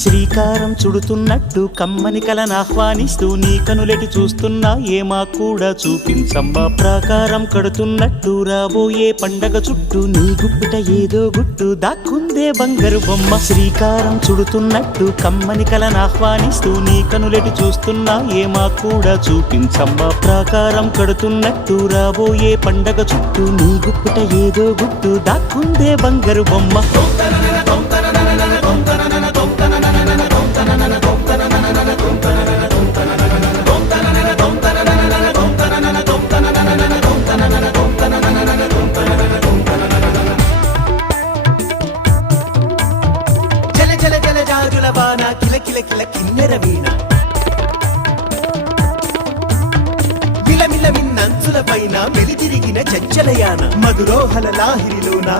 శ్రీకారం చుడుతున్నట్టు కమ్మని కలనాహ్వానిస్తూ నీ కనులెటి చూస్తున్నా ఏమా కూడా చూపించమ్మా ప్రాకారం కడుతున్నట్టు రాబోయే పండగ చుట్టూ నీ గుప్పిట ఏదో గుట్టు దాక్కుందే బంగారు బొమ్మ శ్రీకారం చుడుతున్నట్టు కమ్మని కలనాహ్వానిస్తూ నీ కనులెటి చూస్తున్నా ఏమా కూడా చూపించమ్మా ప్రాకారం కడుతున్నట్టు రాబోయే పండగ చుట్టూ నీ గుప్పిట ఏదో గుట్టు దాక్కుందే బంగారు బొమ్మ కిల కిల కిల కిన్నెర వీణ విలమిల మిన్నంచుల పైన మెలితిరిగిన చంచలయాన మధురోహల లాహిరిలోన